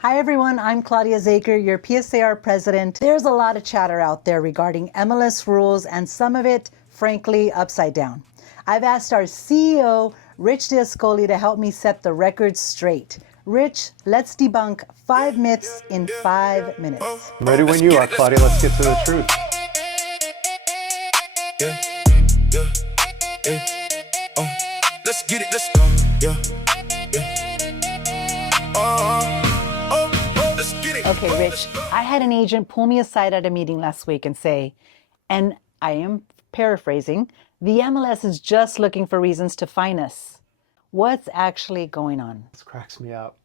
Hi everyone, I'm Claudia Zaker, your PSAR president. There's a lot of chatter out there regarding MLS rules and some of it, frankly, upside down. I've asked our CEO, Rich D'Ascoli, to help me set the record straight. Rich, let's debunk 5 myths in 5 minutes. I'm ready when you are, Claudia. Let's get to the truth. Let's get it, let's go. Let's get it. Okay, Rich, I had an agent pull me aside at a meeting last week and say, and I am paraphrasing, the MLS is just looking for reasons to fine us. What's actually going on? This cracks me up.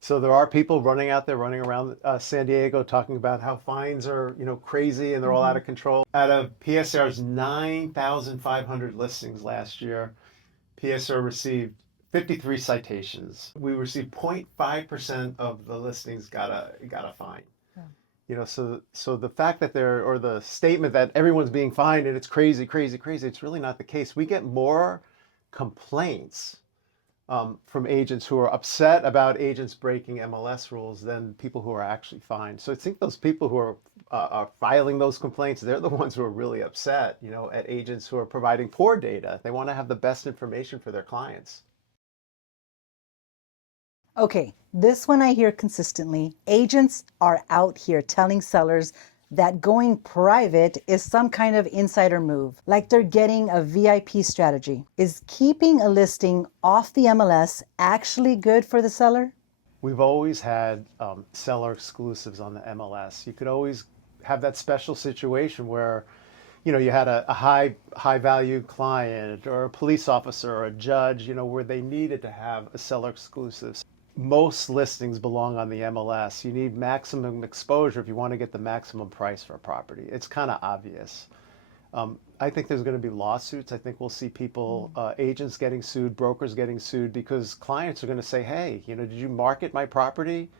So there are people running around San Diego talking about how fines are, crazy and they're all out of control. Out of PSAR's 9,500 listings last year, PSAR received 53 citations. We received 0.5% of the listings got a fine. Yeah. So the fact that the statement that everyone's being fined and it's crazy, it's really not the case. We get more complaints from agents who are upset about agents breaking MLS rules than people who are actually fined. So I think those people who are filing those complaints, they're the ones who are really upset, at agents who are providing poor data. They want to have the best information for their clients. Okay, this one I hear consistently. Agents are out here telling sellers that going private is some kind of insider move, like they're getting a VIP strategy. Is keeping a listing off the MLS actually good for the seller? We've always had seller exclusives on the MLS. You could always have that special situation where, you had a high value client or a police officer or a judge, where they needed to have a seller exclusive. Most listings belong on the MLS. You need maximum exposure if you want to get the maximum price for a property. It's kind of obvious. I think there's going to be lawsuits. I think we'll see people, agents getting sued, brokers getting sued, because clients are going to say, hey, did you market my property?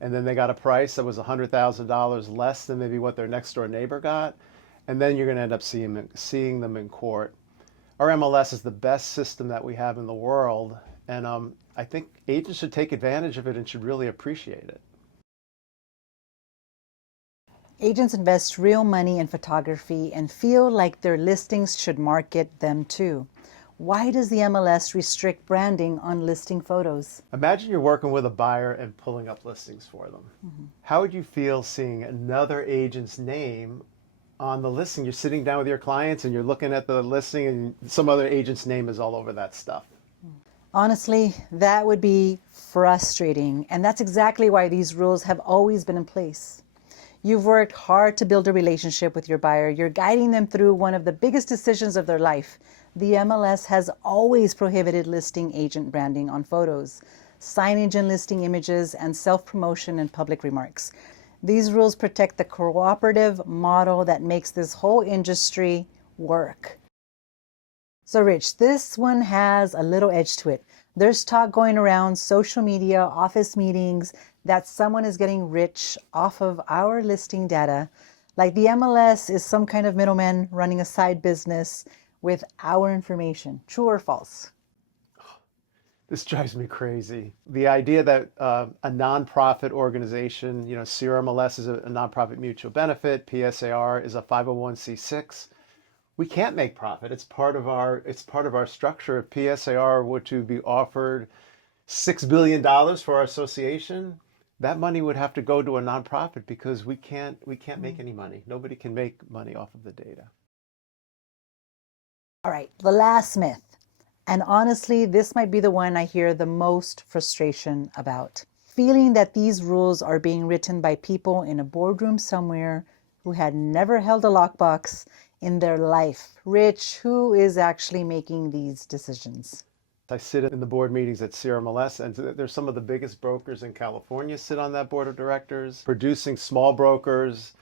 And then they got a price that was $100,000 less than maybe what their next door neighbor got. And then you're going to end up seeing them in court. Our MLS is the best system that we have in the world. And I think agents should take advantage of it and should really appreciate it. Agents invest real money in photography and feel like their listings should market them too. Why does the MLS restrict branding on listing photos? Imagine you're working with a buyer and pulling up listings for them. How would you feel seeing another agent's name on the listing? You're sitting down with your clients and you're looking at the listing and some other agent's name is all over that stuff. Honestly, that would be frustrating, and that's exactly why these rules have always been in place. You've worked hard to build a relationship with your buyer. You're guiding them through one of the biggest decisions of their life. The MLS has always prohibited listing agent branding on photos, signage and listing images, and self-promotion and public remarks. These rules protect the cooperative model that makes this whole industry work. So Rich, this one has a little edge to it. There's talk going around social media, office meetings, that someone is getting rich off of our listing data. Like the MLS is some kind of middleman running a side business with our information. True or false? This drives me crazy. The idea that a nonprofit organization, CRMLS is a nonprofit mutual benefit, PSAR is a 501c6. We can't make profit. It's part of our structure. If PSAR were to be offered $6 billion for our association, that money would have to go to a nonprofit because we can't make any money. Nobody can make money off of the data. All right, the last myth. And honestly, this might be the one I hear the most frustration about. Feeling that these rules are being written by people in a boardroom somewhere who had never held a lockbox in their life. Rich, who is actually making these decisions? I sit in the board meetings at CRMLS, and there's some of the biggest brokers in California sit on that board of directors, producing small brokers.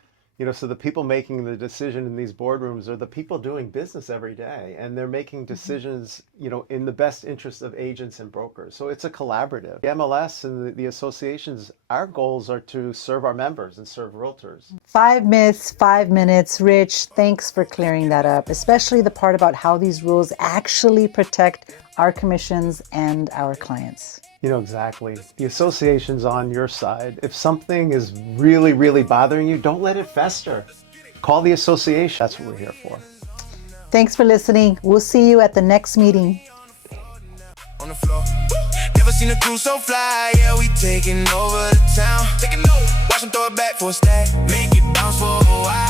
So the people making the decision in these boardrooms are the people doing business every day, and they're making decisions, in the best interest of agents and brokers. So it's a collaborative. The MLS and the associations, our goals are to serve our members and serve realtors. 5 myths, 5 minutes. Rich, thanks for clearing that up, especially the part about how these rules actually protect our commissions and our clients. You know, exactly. The association's on your side. If something is really, really bothering you, don't let it fester. Call the association. That's what we're here for. Thanks for listening. We'll see you at the next meeting. On the floor. Never seen a crew so fly. Yeah, we taking over the town. Watch them throw it back for a stack. Make it bounce for a while.